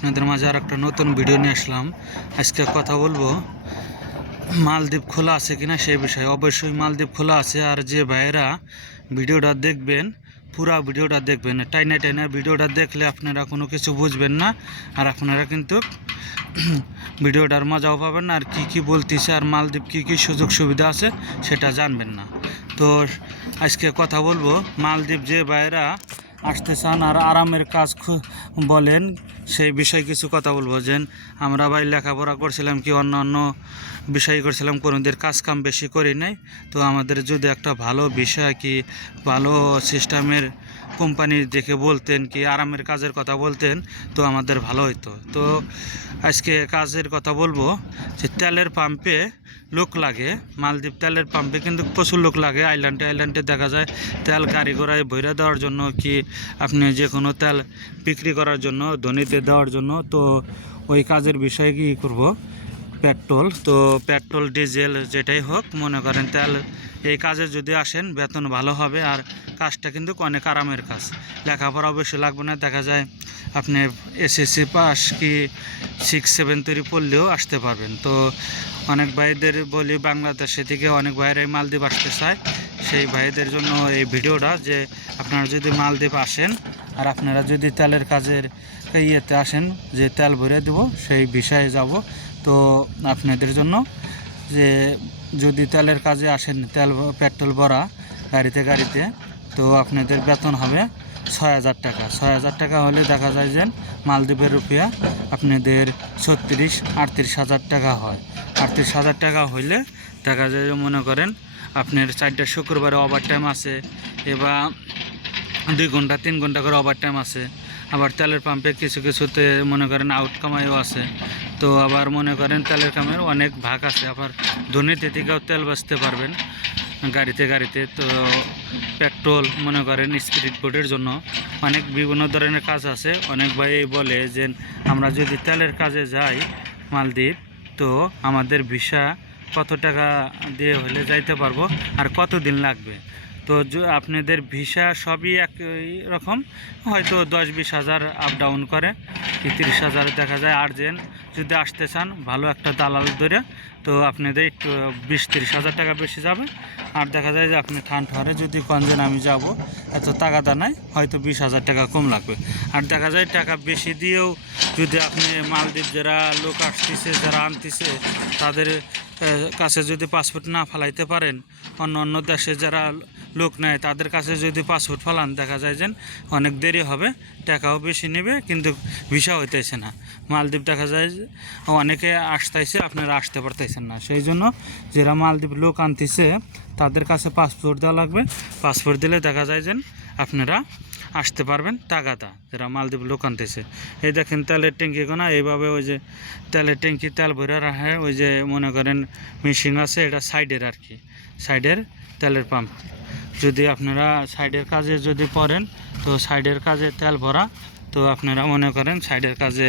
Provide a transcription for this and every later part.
আপনাদের মাঝে আর একটা নতুন ভিডিও নিয়ে আসলাম। আজকে কথা বলব, মালদ্বীপ খোলা আছে কিনা সেই বিষয়ে। অবশ্যই মালদ্বীপ খোলা আছে আর যে ভাইয়েরা ভিডিওটা দেখবেন, পুরা ভিডিওটা দেখবেন। টাইনা টাইনা ভিডিওটা দেখলে আপনারা কোনো কিছু বুঝবেন না আর আপনারা কিন্তু ভিডিওটার মজাও পাবেন না আর কি কি বলতেছে আর মালদ্বীপ কি কি সুযোগ সুবিধা আছে সেটা জানবেন না। তো আজকে কথা বলব, মালদ্বীপ যে ভাইয়েরা আসতে চান আর আরামের কাজ বলেন সেই বিষয়ে কিছু কথা বলব যে আমরা ভাই লেখাপড়া করছিলাম কি অন্য অন্য বিষয় করছিলাম, কোনোদের কাজ কাম বেশি করি নাই। তো আমাদের যদি একটা ভালো বিষয় কি, ভালো সিস্টেমের কোম্পানি দেখে বলতেন কি, আরামের কাজের কথা বলতেন, তো আমাদের ভালো হতো তো আজকে কাজের কথা বলব যে, তেলের পাম্পে লোক লাগে, মালদ্বীপ তেলের পাম্পে কিন্তু প্রচুর লোক লাগে আইল্যান্ডে আইল্যান্ডে দেখা যায়। তেল গাড়ি ঘোড়ায় ভৈরা দেওয়ার জন্য কি, আপনি যে কোনো তেল বিক্রি করার জন্য ধনীতে দেওয়ার জন্য, তো ওই কাজের বিষয়ে কি করব? পেট্রোল। তো পেট্রোল, ডিজেল যেটাই হোক, মনে করেন তেল, এই কাজে যদি আসেন, বেতন ভালো হবে আর কাজটা কিন্তু অনেক আরামের কাজ। লেখাপড়া অবশ্যই লাগবে না, দেখা যায় আপনি এসএসসি পাস কি সিক্স সেভেন তৈরি পড়লেও আসতে পারবেন। তো অনেক ভাইদের বলি, বাংলাদেশে থেকে অনেক ভাইরাই মালদ্বীপ আসতে চায়। সেই ভাইদের জন্য এই ভিডিওটা যে আপনারা যদি মালদ্বীপ আসেন আর আপনারা যদি তেলের কাজের ইয়েতে আসেন, যে তেল ভরে দেব, সেই বিষয়ে যাব। তো আপনাদের জন্য যে যদি তেলের কাজে আসেন তেল, পেট্রোল ভরা গাড়িতে গাড়িতে, তো আপনাদের বেতন হবে ছয় হাজার টাকা। ছয় হাজার টাকা হলে দেখা যায় যে মালদ্বীপের রুপিয়া আপনাদের ছত্রিশ, আটত্রিশ হাজার টাকা হয়। আটত্রিশ হাজার টাকা হইলে দেখা যায় মনে করেন আপনার চারটা শুক্রবারে ওভার টাইম আছে এবার দুই ঘণ্টা, তিন ঘণ্টা করে ওভার টাইম আছে। আবার তেলের পাম্পে কিছু, কিছুতে মনে করেন আউট কামাইও আছে। তো আবার মনে করেন তেলের কামের অনেক ভাগ আছে, আবার দুর্নীতি থেকেও তেল বাঁচতে পারবেন গাড়িতে গাড়িতে। তো পেট্রোল মনে করেন স্পিরিট বোর্ডের জন্য অনেক বিভিন্ন ধরনের কাজ আছে। অনেক ভাই বলে যে, আমরা যদি তেলের কাজে যাই মালদ্বীপ, তো আমাদের ভিসা কত টাকা দিয়ে হলে যাইতে পারব আর কত দিন লাগবে? তো আপনাদের ভিসা সবই একই রকম। হয়তো দশ বিশ হাজার আপ ডাউন করে, কি তিরিশ হাজার দেখা যায়। আর্জেন্ট যদি আসতে চান, ভালো একটা দালাল ধরে, তো আপনাদের একটু বিশ তিরিশ হাজার টাকা বেশি যাবে। আর দেখা যায় যে আপনি ঠান ঠারে যদি কনজেন আমি যাব, এত টাকা দানায় হয়তো বিশ হাজার টাকা কম লাগবে। আর দেখা যায় টাকা বেশি দিয়েও যদি আপনি মালদ্বীপ যারা লোক আসতেছে, যারা আনতেছে, তাদের কাছে যদি পাসপোর্ট না ফালাইতে পারেন, অন্য অন্য দেশে যারা লোক নেয়, তাদের কাছে যদি পাসপোর্ট ফালান, দেখা যায় যে অনেক দেরি হবে, টাকাও বেশি নেবে, কিন্তু ভিসা হইতেছে না। মালদ্বীপ দেখা যায় অনেকে আসতেছে, আপনারা আসতে পারতেছেন না। সেই জন্য যারা মালদ্বীপ লোক আনতেছে, তাদের কাছে পাসপোর্ট দেওয়া লাগবে। পাসপোর্ট দিলে দেখা যায় যে আপনারা আসতে পারবেন টাকাটা যারা মালদ্বীপ লোক আনতেছে। এই দেখেন তেলের ট্যাঙ্কি কোনা এইভাবে ওই যে তেলের ট্যাঙ্কি তেল ভরে রাখে, ওই যে মনে করেন মেশিন আছে, এটা সাইডের আর কি, সাইডের তেলের পাম্প। যদি আপনারা সাইডের কাজে যদি পড়েন, তো সাইডের কাজে তেল ভরা, তো আপনারা মনে করেন সাইডের কাজে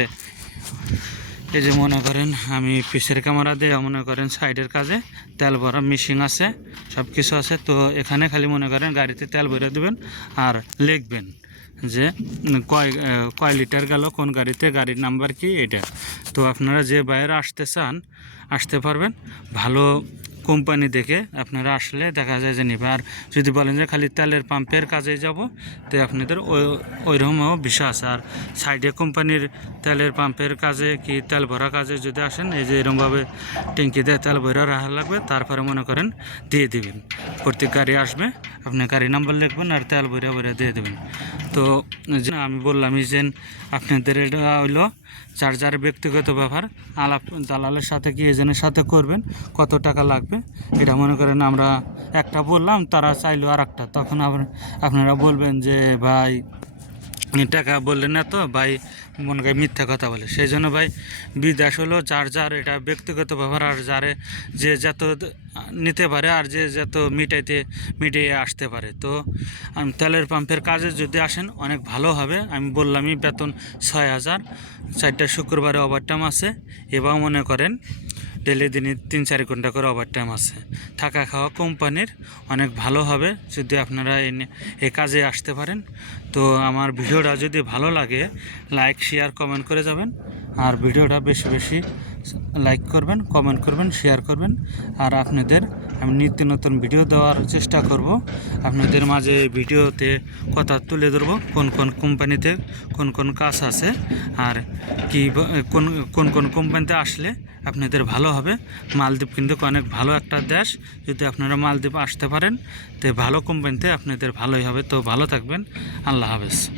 এই যে মনে করেন, আমি পিসের ক্যামেরা দিয়ে মনে করেন সাইডের কাজে তেল ভরা মেশিন আছে সব কিছু আছে, তো এখানে খালি মনে করেন গাড়িতে তেল ভরে দেবেন আর লিখবেন যে কয় কয় লিটার গেল, কোন গাড়িতে, গাড়ির নাম্বার কি এটা তো আপনারা যে বাইরে আসতে চান, আসতে পারবেন। ভালো কোম্পানি দেখে আপনারা আসলে দেখা যায় যে নিবে। আর যদি বলেন যে খালি তেলের পাম্পের কাজে যাব, তো আপনাদের ওই, ওইরকমও আছে। আর সাইডে কোম্পানির তেলের পাম্পের কাজে কি তেল ভরা কাজে যদি আসেন, এই যে এরকমভাবে ট্যাঙ্কিতে তেল ভরা রাখা লাগবে, তারপরে মনে করেন দিয়ে দিবেন। প্রত্যেক গাড়ি আসবে, আপনি গাড়ি নাম্বার লিখবেন আর তেল ভরে ভরে দিয়ে দেবেন। তো আমি বললামই যে আপনাদের এটা হইল যার যার ব্যক্তিগত ব্যাপার আলাপ দালালের সাথে কি এজেন্টের সাথে করবেন, কত টাকা লাগবে এটা মনে করেন আমরা একটা বললাম, তারা চাইলো আর একটা তখন আবার আপনারা বলবেন যে, ভাই, টাকা বললেন না তো, ভাই, মনে করেন মিথ্যা কথা বলে। সেই জন্য ভাই বিদেশ হলো যার যার, এটা ব্যক্তিগত ব্যাপার, আর যারে যে যত নিতে পারে আর যে যত মিটাইতে, মিটিয়ে আসতে পারে। তো তেলের পাম্পের কাজে যদি আসেন, অনেক ভালো হবে। আমি বললামই বেতন ছয় হাজার। চারটা শুক্রবারে ওভারটাইম আছে। এবং মনে করেন ডেলি দিনে তিন চার ঘণ্টা করে ওভার টাইম আছে। থাকা খাওয়া কোম্পানির অনেক ভালো হবে যদি আপনারা এই এ কাজে আসতে পারেন। তো আমার ভিডিওটা যদি ভালো লাগে লাইক শেয়ার কমেন্ট করে যাবেন। আর ভিডিওটা বেশি বেশি লাইক করবেন কমেন্ট করবেন শেয়ার করবেন। আর আপনাদের আমি নিত্য নতুন ভিডিও দেওয়ার চেষ্টা করব। আপনাদের মাঝে ভিডিওতে কথা তুলে ধরবো, কোন কোন কোম্পানিতে কোন কোন কাজ আছে আর কি কোন কোন কোন কোম্পানিতে আসলে আপনাদের ভালো হবে। মালদ্বীপ কিন্তু অনেক ভালো একটা দেশ, যদি আপনারা মালদ্বীপ আসতে পারেন, তো ভালো কোম্পানিতে আপনাদের ভালোই হবে। তো ভালো থাকবেন, আল্লাহ হাফেজ।